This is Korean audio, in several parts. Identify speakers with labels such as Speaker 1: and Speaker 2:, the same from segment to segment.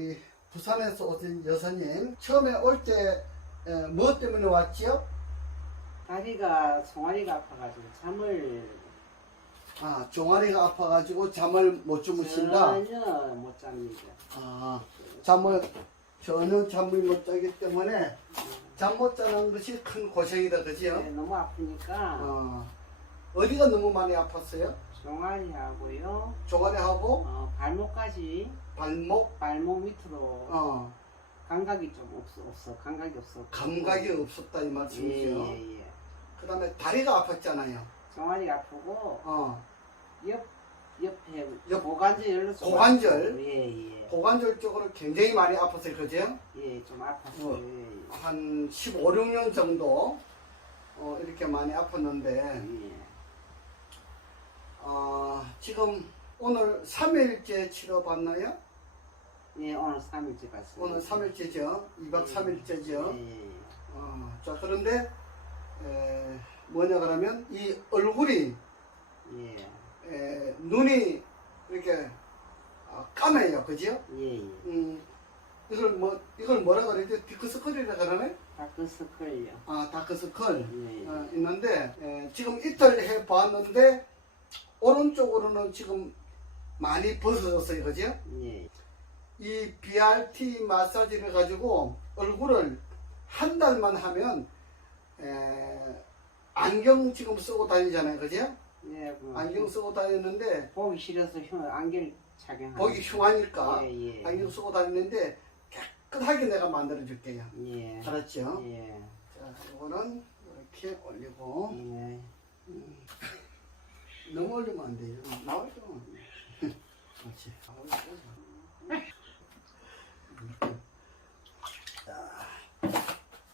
Speaker 1: 우리 부산에서 오신 여사님 처음에 올때뭐 때문에 왔지요?
Speaker 2: 다리가 종아리가 아파가지고 잠을
Speaker 1: 아 종아리가 아파가지고 잠을 못 주무신다.
Speaker 2: 전혀 못 잡니다.
Speaker 1: 아 잠을 전혀 잠을 못 자기 때문에 잠 못 자는 것이 큰 고생이다, 그지요?
Speaker 2: 네, 너무 아프니까
Speaker 1: 어 어디가 너무 많이 아팠어요?
Speaker 2: 종아리하고요,
Speaker 1: 종아리하고
Speaker 2: 어, 발목까지
Speaker 1: 발목,
Speaker 2: 발목 밑으로
Speaker 1: 어
Speaker 2: 감각이 좀 없어 없어 감각이 없어.
Speaker 1: 감각이 없었다 이 말씀이죠.
Speaker 2: 예예 예.
Speaker 1: 그 다음에 다리가 아팠잖아요.
Speaker 2: 종아리가 아프고
Speaker 1: 어
Speaker 2: 옆 옆에
Speaker 1: 옆-
Speaker 2: 고관절 열로
Speaker 1: 고관절?
Speaker 2: 예예
Speaker 1: 고관절 쪽으로 굉장히 많이 아팠어요, 그죠?
Speaker 2: 예, 좀 아팠어요.
Speaker 1: 어.
Speaker 2: 예,
Speaker 1: 한 15, 16년 정도 어, 이렇게 많이 아팠는데
Speaker 2: 예.
Speaker 1: 어, 지금 오늘 3일째 치료 받나요?
Speaker 2: 예, 오늘 3일째 갔어요.
Speaker 1: 오늘 3일째죠. 2박 3일째죠.
Speaker 2: 예,
Speaker 1: 어, 자 그런데 에, 뭐냐 그러면 이 얼굴이
Speaker 2: 예,
Speaker 1: 에, 눈이 이렇게 어, 까매요, 그죠?
Speaker 2: 예, 예.
Speaker 1: 음, 이걸 뭐 이걸 뭐라 그러죠? 디크스컬이라 그러네?
Speaker 2: 다크서클요.
Speaker 1: 아 다크스컬.
Speaker 2: 예,
Speaker 1: 어, 있는데 에, 지금 이틀 해 봤는데 오른쪽으로는 지금 많이 벗어졌어요, 그죠?
Speaker 2: 예,
Speaker 1: 이 BRT 마사지를 가지고 얼굴을 한 달만 하면 에, 안경 지금 쓰고 다니잖아요, 그죠?
Speaker 2: 예. 그,
Speaker 1: 안경 쓰고 다니는데
Speaker 2: 보기 싫어서 흉 안경 착용하는.
Speaker 1: 보기 흉하니까
Speaker 2: 예, 예.
Speaker 1: 안경 쓰고 다니는데 깨끗하게 내가 만들어 줄게요.
Speaker 2: 예.
Speaker 1: 알았죠?
Speaker 2: 예.
Speaker 1: 자, 이거는 이렇게 올리고
Speaker 2: 예.
Speaker 1: 너무 올리면 안 돼요. 나올 때만. 그렇지. 나올 때만.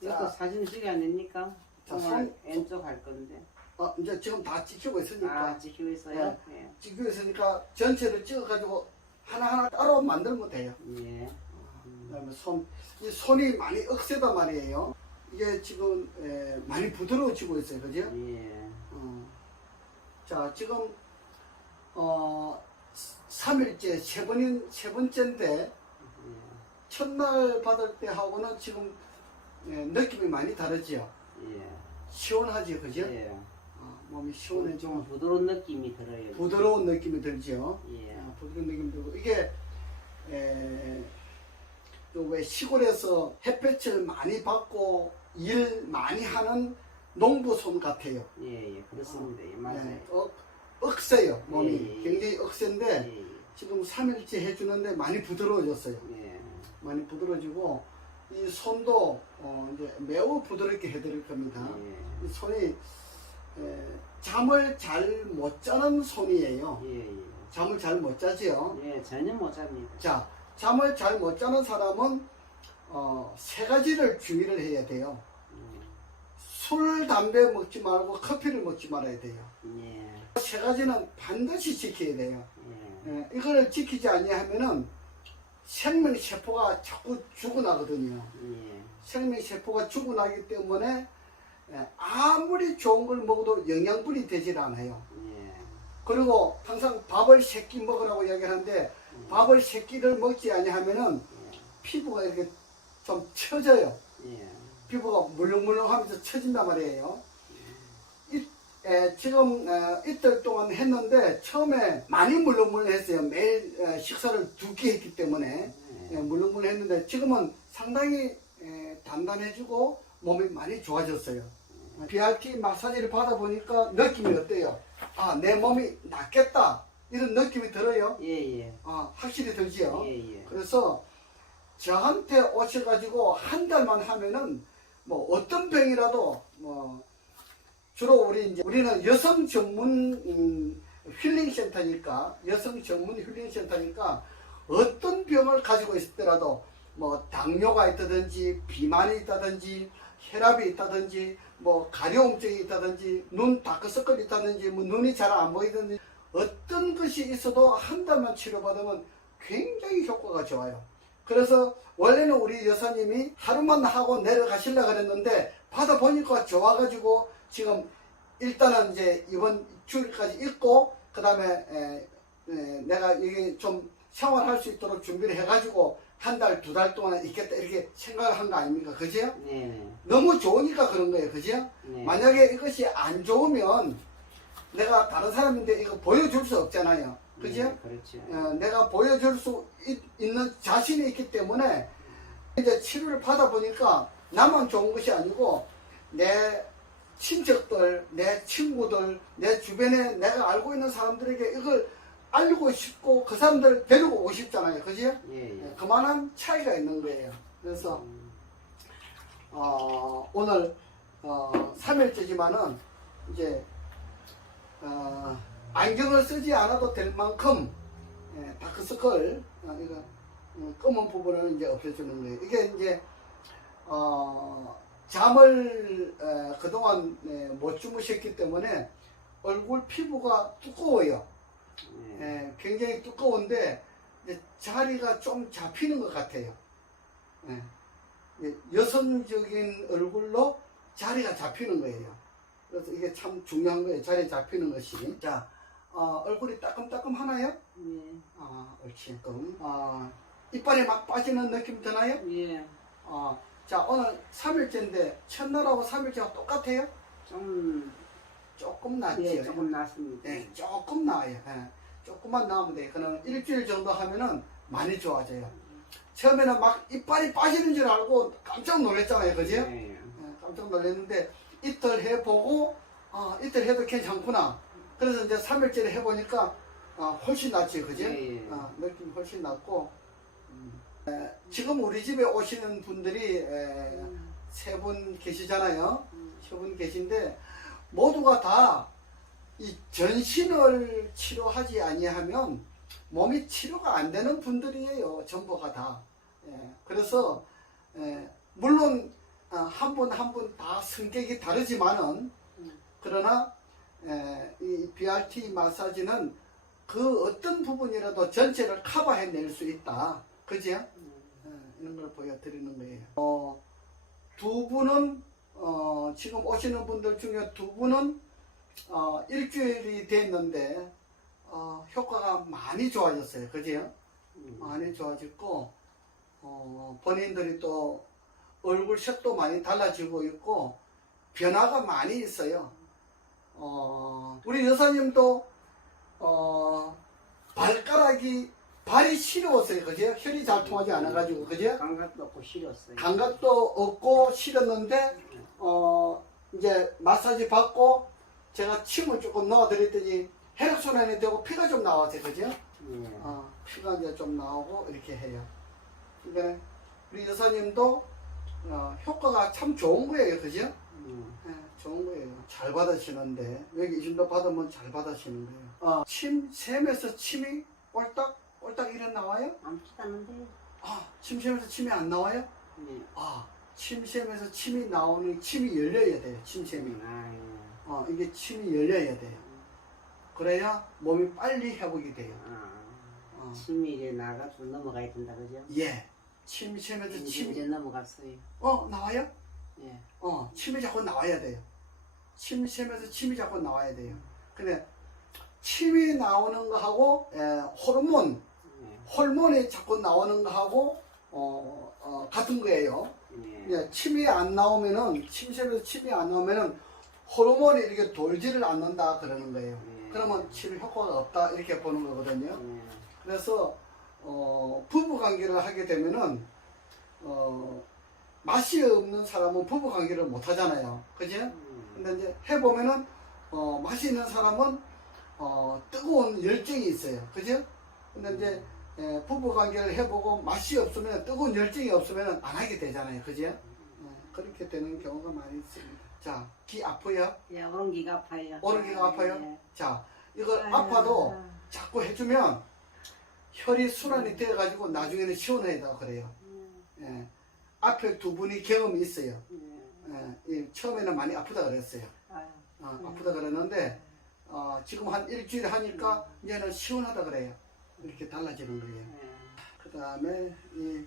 Speaker 2: 이것도 사진 찍어야 됩니까?
Speaker 1: 자, 손-
Speaker 2: 왼쪽 할 건데.
Speaker 1: 어, 이제 지금 다 찍히고 있으니까.
Speaker 2: 아, 찍히고 있어요? 예.
Speaker 1: 찍히고 있으니까 전체를 찍어가지고 하나하나 따로 만들면 돼요.
Speaker 2: 예.
Speaker 1: 그다음에 손, 이 손이 많이 억세단 말이에요. 이게 지금 에, 많이 부드러워지고 있어요, 그죠?
Speaker 2: 예.
Speaker 1: 어. 자, 지금 어 3일째 세 번인 세 번째인데
Speaker 2: 예.
Speaker 1: 첫날 받을 때 하고는 지금 예, 느낌이 많이 다르지요.
Speaker 2: 예.
Speaker 1: 시원하지, 그죠?
Speaker 2: 예.
Speaker 1: 어, 몸이
Speaker 2: 좀,
Speaker 1: 시원해지고
Speaker 2: 좀 부드러운 느낌이 들어요.
Speaker 1: 부드러운 느낌이 들죠.
Speaker 2: 예.
Speaker 1: 아, 부드러운 느낌 들고 이게 에, 요왜 시골에서 햇볕을 많이 받고 일 많이 하는 농부 손 같아요.
Speaker 2: 예, 예. 그렇습니다. 예, 맞아요.
Speaker 1: 네, 억, 억세요 몸이
Speaker 2: 예, 예.
Speaker 1: 굉장히 억센데
Speaker 2: 예.
Speaker 1: 지금 3일째 해주는데 많이 부드러워졌어요.
Speaker 2: 예.
Speaker 1: 많이 부드러워지고 이 손도 어, 이제 매우 부드럽게 해드릴 겁니다.
Speaker 2: 예.
Speaker 1: 이 손이 에, 잠을 잘 못 자는 손이에요.
Speaker 2: 예, 예.
Speaker 1: 잠을 잘 못 자지요.
Speaker 2: 예, 전혀 못 잡니다.
Speaker 1: 자, 잠을 잘 못 자는 사람은 어, 세 가지를 주의를 해야 돼요. 술, 담배 먹지 말고 커피를 먹지 말아야 돼요.
Speaker 2: 예.
Speaker 1: 세 가지는 반드시 지켜야 돼요.
Speaker 2: 예.
Speaker 1: 예, 이거를 지키지 아니하면은 생명 세포가 자꾸 죽어나거든요.
Speaker 2: 예.
Speaker 1: 생명 세포가 죽어나기 때문에 예, 아무리 좋은 걸 먹어도 영양분이 되질 않아요.
Speaker 2: 예.
Speaker 1: 그리고 항상 밥을 세 끼 먹으라고 이야기하는데 밥을 세 끼를 먹지 아니하면은 피부가 이렇게 좀 처져요.
Speaker 2: 예.
Speaker 1: 피부가 물렁물렁하면서 처진단 말이에요. 이, 에, 지금 에, 이틀 동안 했는데 처음에 많이 물렁물렁했어요. 매일 에, 식사를 두 끼 했기 때문에 에, 물렁물렁했는데 지금은 상당히 에, 단단해지고 몸이 많이 좋아졌어요. BRT 마사지를 받아보니까 느낌이 어때요? 아, 내 몸이 낫겠다. 이런 느낌이 들어요.
Speaker 2: 예, 예.
Speaker 1: 아, 확실히 들지요.
Speaker 2: 예, 예.
Speaker 1: 그래서 저한테 오셔가지고 한 달만 하면은 뭐 어떤 병이라도 뭐 주로 우리 이제 우리는 여성 전문 음, 힐링 센터니까 여성 전문 힐링 센터니까 어떤 병을 가지고 있더라도 뭐 당뇨가 있다든지 비만이 있다든지 혈압이 있다든지 뭐 가려움증이 있다든지 눈 다크서클이 있다든지 뭐 눈이 잘 안 보이든지 어떤 것이 있어도 한 달만 치료받으면 굉장히 효과가 좋아요. 그래서 원래는 우리 여사님이 하루만 하고 내려가시려고 그랬는데 받아보니까 좋아가지고 지금 일단은 이제 이번 주일까지 있고 그 다음에 내가 이게 좀 생활할 수 있도록 준비를 해가지고 한 달, 두 달 동안 있겠다 이렇게 생각을 한 거 아닙니까? 그죠?
Speaker 2: 네.
Speaker 1: 너무 좋으니까 그런 거예요. 그죠?
Speaker 2: 네.
Speaker 1: 만약에 이것이 안 좋으면 내가 다른 사람인데 이거 보여줄 수 없잖아요. 그죠?
Speaker 2: 네, 그렇죠.
Speaker 1: 어, 내가 보여줄 수 있, 는 자신이 있기 때문에 이제 치료를 받아 보니까 나만 좋은 것이 아니고 내 친척들, 내 친구들, 내 주변에 내가 알고 있는 사람들에게 이걸 알리고 싶고 그 사람들 데리고 오고 싶잖아요. 그죠?
Speaker 2: 예, 예.
Speaker 1: 그만한 차이가 있는 거예요. 그래서
Speaker 2: 음,
Speaker 1: 어, 오늘 어, 3일째지만은 이제 어, 안경을 쓰지 않아도 될 만큼 예, 다크서클 어, 이거 어, 검은 부분을 이제 없애주는 거예요. 이게 이제 어, 잠을 에, 그동안 에, 못 주무셨기 때문에 얼굴 피부가 두꺼워요.
Speaker 2: 네.
Speaker 1: 예, 굉장히 두꺼운데 자리가 좀 잡히는 것 같아요. 예. 예, 여성적인 얼굴로 자리가 잡히는 거예요. 그래서 이게 참 중요한 거예요. 자리 잡히는 것이. 자, 어, 얼굴이 따끔따끔 하나요?
Speaker 2: 네.
Speaker 1: 아, 옳지. 그럼, 아, 이빨이 막 빠지는 느낌 드나요?
Speaker 2: 예.
Speaker 1: 어, 자, 오늘 3일째인데, 첫날하고 3일째가 똑같아요?
Speaker 2: 좀,
Speaker 1: 조금 낫지요.
Speaker 2: 예, 조금 낫습니다.
Speaker 1: 네, 조금 나아요. 예, 조금만 나오면 돼요. 그럼 일주일 정도 하면은 많이 좋아져요. 처음에는 막 이빨이 빠지는 줄 알고 깜짝 놀랐잖아요. 그죠?
Speaker 2: 예, 예.
Speaker 1: 예, 깜짝 놀랐는데 이틀 해보고 아, 이틀 해도 괜찮구나. 그래서 이제 3일째를 해보니까 아, 훨씬 낫지. 그죠?
Speaker 2: 예, 예.
Speaker 1: 아, 느낌 훨씬 낫고 지금 우리 집에 오시는 분들이
Speaker 2: 음,
Speaker 1: 세분 계시잖아요.
Speaker 2: 음,
Speaker 1: 세분 계신데 모두가 다 이 전신을 치료하지 아니하면 몸이 치료가 안 되는 분들이에요. 전부가 다. 예, 그래서 예, 물론 아, 한분 한 분 다 성격이 다르지만은
Speaker 2: 음.
Speaker 1: 그러나 예, 이 BRT 마사지는 그 어떤 부분이라도 전체를 커버해낼 수 있다. 그죠?
Speaker 2: 음.
Speaker 1: 걸 보여드리는 거예요. 어, 두 분은 어, 지금 오시는 분들 중에 두 분은 어, 일주일이 됐는데 어, 효과가 많이 좋아졌어요. 그죠?
Speaker 2: 음.
Speaker 1: 많이 좋아졌고 어, 본인들이 또 얼굴 색도 많이 달라지고 있고 변화가 많이 있어요. 어, 우리 여사님도 어, 발가락이 발이 시려웠어요. 그죠? 혈이 잘 통하지 않아가지고 그죠?
Speaker 2: 감각도 없고 시렸어요.
Speaker 1: 감각도 없고 싫었는데 어 이제 마사지 받고 제가 침을 조금 넣어드렸더니 혈액순환이 되고 피가 좀 나왔어요 그죠?
Speaker 2: 예.
Speaker 1: 어, 피가 이제 좀 나오고 이렇게 해요 근데 우리 여사님도 어, 효과가 참 좋은 거예요 그죠?
Speaker 2: 음.
Speaker 1: 예, 좋은 거예요 잘 받으시는데 여기 이 정도 받으면 잘 받으시는 거예요 어, 침 샘에서 침이 꼴딱 꼴딱 이래 나와요?
Speaker 2: 안 피다는데.
Speaker 1: 아 침샘에서 침이 안 나와요?
Speaker 2: 네.
Speaker 1: 아, 침샘에서 침이 나오는 침이 열려야 돼요. 침샘이.
Speaker 2: 아, 예.
Speaker 1: 어, 이게 침이 열려야 돼요. 그래야 몸이 빨리 회복이 돼요.
Speaker 2: 아,
Speaker 1: 어.
Speaker 2: 침이 이제 나가서 넘어가야 된다, 그죠?
Speaker 1: 예. 침샘에서 침이
Speaker 2: 이제 넘어갔어요.
Speaker 1: 어 나와요?
Speaker 2: 예.
Speaker 1: 어, 침이 자꾸 나와야 돼요. 침샘에서 침이 자꾸 나와야 돼요. 근데 침이 나오는 거하고 에, 호르몬,
Speaker 2: 예.
Speaker 1: 호르몬이 자꾸 나오는 거하고 어, 어, 같은 거예요.
Speaker 2: 예.
Speaker 1: 예, 침이 안 나오면은 침샘에서 침이 안 나오면은 호르몬이 이렇게 돌지를 않는다 그러는 거예요.
Speaker 2: 예.
Speaker 1: 그러면 치료 효과가 없다 이렇게 보는 거거든요.
Speaker 2: 예.
Speaker 1: 그래서 어, 부부 관계를 하게 되면은 어, 맛이 없는 사람은 부부 관계를 못 하잖아요. 그죠?
Speaker 2: 음.
Speaker 1: 근데 이제 해보면은 어, 맛이 있는 사람은 어, 뜨거운 열정이 있어요. 그죠? 근데 이제 예, 부부 관계를 해보고 맛이 없으면 뜨거운 열정이 없으면 안 하게 되잖아요. 그죠? 예, 그렇게 되는 경우가 많이 있습니다. 자, 귀 아파요?
Speaker 2: 예, 오른기가 아파요.
Speaker 1: 오른귀가 아파요?
Speaker 2: 예.
Speaker 1: 자, 이걸
Speaker 2: 아유.
Speaker 1: 아파도 자꾸 해주면 혈이 순환이 되어가지고 나중에는 시원하다고 그래요.
Speaker 2: 음.
Speaker 1: 예. 앞에 두 분이 경험이 있어요.
Speaker 2: 예.
Speaker 1: 예, 이 처음에는 많이 아프다 그랬어요.
Speaker 2: 아유.
Speaker 1: 어,
Speaker 2: 음.
Speaker 1: 아프다 그랬는데 어, 지금 한 일주일 하니까 이제는 시원하다 그래요. 이렇게 달라지는 거예요.
Speaker 2: 예.
Speaker 1: 그 다음에 이,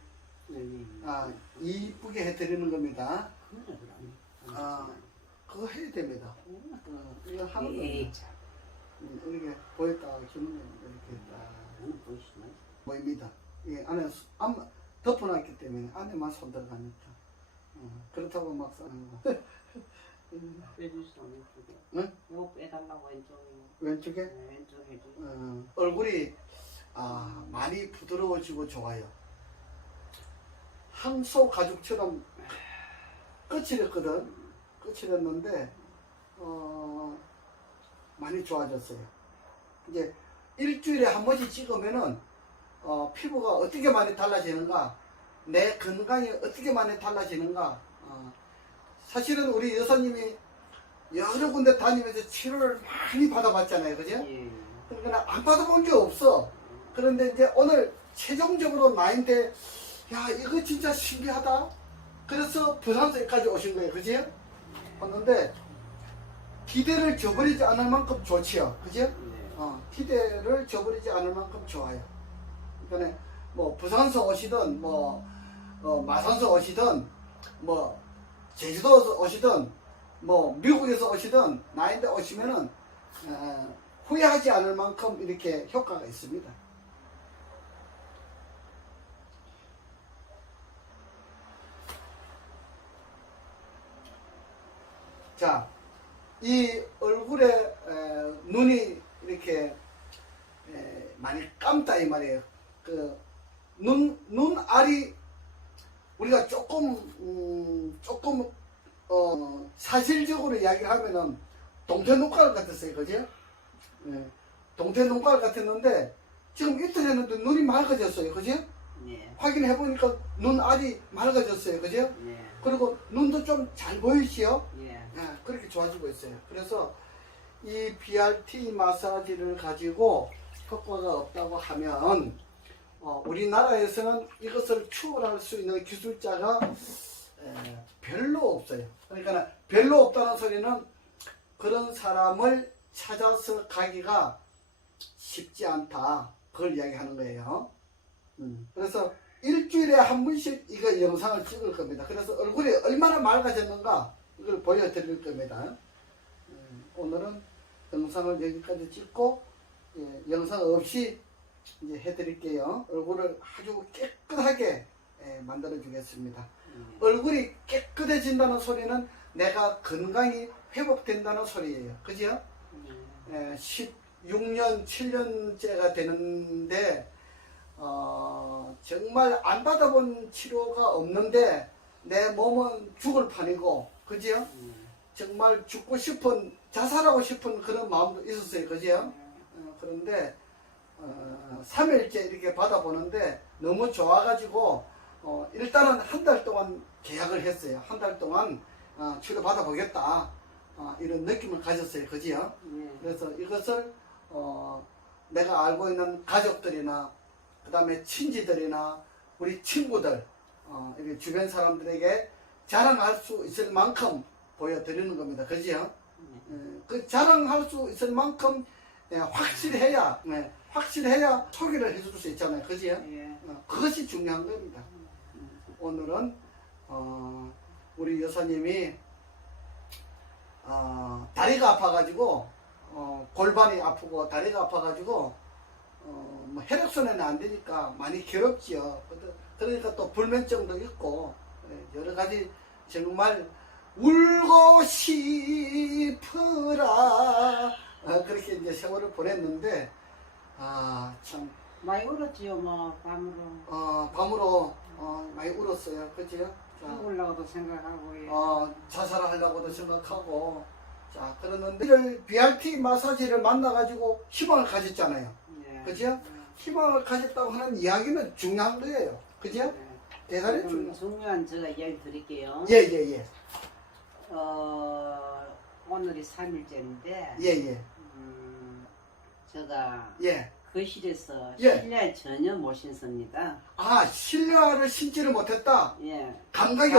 Speaker 2: 여기.
Speaker 1: 아, 이쁘게 해드리는 겁니다. 아, 그거 해야 됩니다. 어, 이거 하는
Speaker 2: 에이,
Speaker 1: 거예요.
Speaker 2: 참.
Speaker 1: 음, 이렇게 보였다 주는 거예요. 이렇게 딱
Speaker 2: 보이시나요?
Speaker 1: 보입니다. 이 안에 수- 암, 덮어놨기 때문에 안에만 손 들어가니까 어, 그렇다고 막 쓰는 거
Speaker 2: 빼줄 수 없는 쪽에.
Speaker 1: 응?
Speaker 2: 이거 빼달라고 왼쪽에.
Speaker 1: 왼쪽에
Speaker 2: 네, 왼쪽 해줘.
Speaker 1: 어, 얼굴이 아, 많이 부드러워지고 좋아요. 항소 가죽처럼 끝이랬거든. 끝이랬는데 어, 많이 좋아졌어요. 이제 일주일에 한 번씩 찍으면은 어, 피부가 어떻게 많이 달라지는가, 내 건강이 어떻게 많이 달라지는가. 어, 사실은 우리 여사님이 여러 군데 다니면서 치료를 많이 받아봤잖아요, 그죠?
Speaker 2: 예.
Speaker 1: 그러니까 안 받아본 게 없어. 그런데 이제 오늘 최종적으로 나인데, 야, 이거 진짜 신기하다. 그래서 부산서까지 오신 거예요. 그지? 왔는데, 기대를 저버리지 않을 만큼 좋지요. 그지?
Speaker 2: 네.
Speaker 1: 어, 기대를 저버리지 않을 만큼 좋아요. 그러니까 뭐, 부산서 오시든, 뭐, 어, 마산서 오시든, 뭐, 제주도에서 오시든, 뭐, 미국에서 오시든, 나인데 오시면은, 어, 후회하지 않을 만큼 이렇게 효과가 있습니다. 자, 이 얼굴에 에, 눈이 이렇게 에, 많이 감다 이 말이에요. 그 눈 눈알이 우리가 조금 음, 조금 어, 사실적으로 이야기를 하면은 동태 눈깔 같았어요, 그죠? 예, 동태 눈깔 같았는데 지금 이틀 했는데 눈이 맑아졌어요, 그죠?
Speaker 2: 예.
Speaker 1: 확인해 보니까 눈알이 맑아졌어요, 그죠?
Speaker 2: 예.
Speaker 1: 그리고 눈도 좀 잘 보이시요?
Speaker 2: 예.
Speaker 1: 예, 그렇게 좋아지고 있어요. 그래서 이 BRT 마사지를 가지고 효과가 없다고 하면 어, 우리나라에서는 이것을 추월할 수 있는 기술자가 에, 별로 없어요. 그러니까 별로 없다는 소리는 그런 사람을 찾아서 가기가 쉽지 않다. 그걸 이야기하는 거예요. 음, 그래서 일주일에 한 번씩 이거 영상을 찍을 겁니다. 그래서 얼굴이 얼마나 맑아졌는가 이걸 보여드릴 겁니다. 음, 오늘은 영상을 여기까지 찍고 예, 영상 없이 이제 해드릴게요. 얼굴을 아주 깨끗하게 예, 만들어 주겠습니다.
Speaker 2: 예.
Speaker 1: 얼굴이 깨끗해진다는 소리는 내가 건강이 회복된다는 소리예요. 그죠?
Speaker 2: 예.
Speaker 1: 예, 16년, 7년째가 되는데, 어, 정말 안 받아본 치료가 없는데, 내 몸은 죽을 판이고?
Speaker 2: 예.
Speaker 1: 정말 죽고 싶은, 자살하고 싶은 그런 마음도 있었어요. 그죠? 어, 그런데, 어, 3일째 이렇게 받아보는데, 너무 좋아가지고, 어, 일단은 한 달 동안 계약을 했어요. 한 달 동안 어, 치료 받아보겠다. 어, 이런 느낌을 가졌어요. 그지요?
Speaker 2: 예.
Speaker 1: 그래서 이것을 어, 내가 알고 있는 가족들이나 그 다음에 친지들이나 우리 친구들 어, 이렇게 주변 사람들에게 자랑할 수 있을 만큼 보여드리는 겁니다. 그지요?
Speaker 2: 예.
Speaker 1: 예, 그 자랑할 수 있을 만큼 예, 확실해야 예, 확실해야 소개를 해줄 수 있잖아요. 그지요?
Speaker 2: 예.
Speaker 1: 어, 그것이 중요한 겁니다. 오늘은 어, 우리 여사님이 어, 다리가 아파가지고 어, 골반이 아프고 다리가 아파가지고 어, 뭐 혈액순환이 안 되니까 많이 괴롭지요. 그러- 그러니까 또 불면증도 있고 예, 여러 가지 정말 울고 싶으라 어, 그렇게 이제 세월을 보냈는데 아 참
Speaker 2: 많이 울었지요, 뭐, 밤으로.
Speaker 1: 어, 밤으로 어, 많이 울었어요. 그지요? 자,
Speaker 2: 죽으려고도 생각하고, 예.
Speaker 1: 어, 자살하려고도 생각하고 자 그러는데 BRT 마사지를 만나가지고 희망을 가졌잖아요.
Speaker 2: 예.
Speaker 1: 그죠? 희망을 가졌다고 하는 이야기는 중요한 거예요. 그죠?
Speaker 2: 예.
Speaker 1: 대단히
Speaker 2: 좀
Speaker 1: 중요.
Speaker 2: 중요한 제가 이야기 드릴게요.
Speaker 1: 예 예 예.
Speaker 2: 어, 오늘이 3일째인데,
Speaker 1: 예 예.
Speaker 2: 음, 제가
Speaker 1: 예.
Speaker 2: 거실에서
Speaker 1: 예.
Speaker 2: 실내 전혀 못 신습니다.
Speaker 1: 아 실내화를 신지를 못했다.
Speaker 2: 예.
Speaker 1: 감각이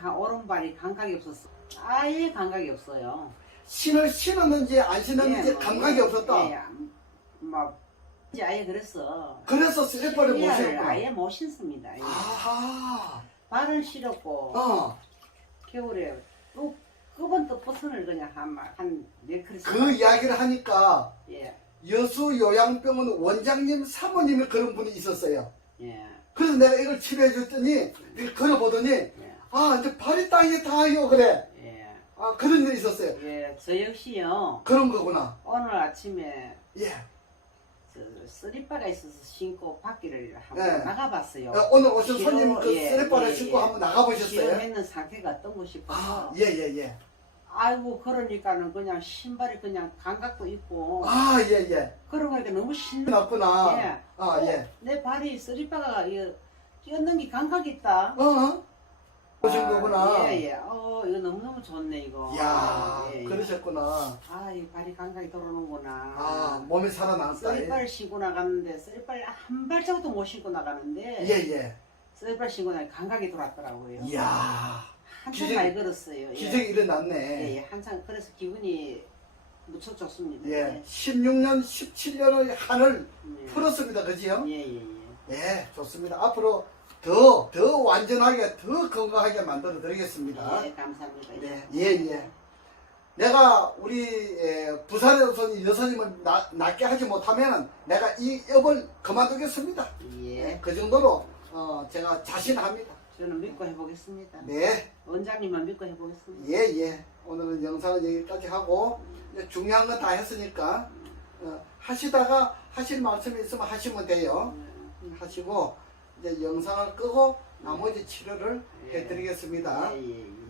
Speaker 2: 가- 오른발이 감각이 없었어. 아예 감각이 없어요.
Speaker 1: 신을 신었는지 안 신었는지
Speaker 2: 예, 뭐,
Speaker 1: 감각이
Speaker 2: 예,
Speaker 1: 없었다.
Speaker 2: 예, 막 이제 아예 그랬어.
Speaker 1: 그래서 슬리퍼를 못
Speaker 2: 실내화를
Speaker 1: 신었구나.
Speaker 2: 아예 못 신습니다. 예.
Speaker 1: 아하.
Speaker 2: 발은 싫었고
Speaker 1: 어.
Speaker 2: 겨울에 또 끄번 또 버튼을 그냥 한한 네크리스.
Speaker 1: 그 이야기를 하니까
Speaker 2: 예.
Speaker 1: 여수 요양병원 원장님 사모님이 그런 분이 있었어요.
Speaker 2: 예.
Speaker 1: 그래서 내가 이걸 치료해 줬더니 이걸 걸어보더니
Speaker 2: 예.
Speaker 1: 아 이제 발이 땅에 닿아요 그래.
Speaker 2: 예.
Speaker 1: 아 그런 일이 있었어요.
Speaker 2: 예. 저 역시요.
Speaker 1: 그런 거구나.
Speaker 2: 오늘 아침에
Speaker 1: 예.
Speaker 2: 저 쓰리바가 있어서 신고 밖에를 한번
Speaker 1: 네.
Speaker 2: 나가봤어요.
Speaker 1: 어, 오늘 오신
Speaker 2: 치료,
Speaker 1: 손님 그
Speaker 2: 예,
Speaker 1: 쓰레빠를
Speaker 2: 예,
Speaker 1: 신고
Speaker 2: 예.
Speaker 1: 한번 나가보셨어요?
Speaker 2: 치료했는 상태가 어떤 고 싶어서.
Speaker 1: 아, 예, 예, 예.
Speaker 2: 아이고 그러니까는 그냥 신발이 그냥 감각도 있고
Speaker 1: 아, 예, 예.
Speaker 2: 그런 거니까 너무 신나.
Speaker 1: 났구나.
Speaker 2: 예.
Speaker 1: 아,
Speaker 2: 어,
Speaker 1: 예.
Speaker 2: 내 발이 쓰리바가 끼었는 게 감각이 있다.
Speaker 1: 어? 보신
Speaker 2: 아,
Speaker 1: 거구나.
Speaker 2: 예, 예. 어, 이거 너무너무 좋네, 이거.
Speaker 1: 이야,
Speaker 2: 예, 예.
Speaker 1: 그러셨구나.
Speaker 2: 아, 이 발이 감각이 돌아오는구나.
Speaker 1: 아, 몸이 살아났다.
Speaker 2: 쓰리발 신고 나갔는데, 쓰리발 한 발자국도 못 신고 나가는데,
Speaker 1: 예, 예.
Speaker 2: 쓰리발 신고 나니 감각이 돌았더라고요.
Speaker 1: 이야,
Speaker 2: 한참
Speaker 1: 기적-
Speaker 2: 잘 걸었어요. 예.
Speaker 1: 기적이
Speaker 2: 예,
Speaker 1: 일어났네.
Speaker 2: 예, 한참, 그래서 기분이 무척 좋습니다.
Speaker 1: 예. 16년, 17년의 한을
Speaker 2: 예.
Speaker 1: 풀었습니다. 그지요?
Speaker 2: 예, 예, 예.
Speaker 1: 예, 좋습니다. 앞으로 더, 더 완전하게, 더 건강하게 만들어 드리겠습니다.
Speaker 2: 예, 감사합니다.
Speaker 1: 네, 예, 예. 내가 우리 에, 부산에 오신 여사님을 나, 낫게 하지 못하면 내가 이 업을 그만두겠습니다.
Speaker 2: 예.
Speaker 1: 예, 그 정도로 어, 제가 자신합니다.
Speaker 2: 저는 믿고 해보겠습니다.
Speaker 1: 네,
Speaker 2: 원장님만 믿고 해보겠습니다.
Speaker 1: 예, 예. 오늘은 영상은 여기까지 하고 이제 중요한 건 다 했으니까 어, 하시다가 하실 말씀이 있으면 하시면 돼요.
Speaker 2: 음,
Speaker 1: 하시고 이제 영상을 끄고 나머지 치료를
Speaker 2: 예.
Speaker 1: 해드리겠습니다.
Speaker 2: 예, 예, 예.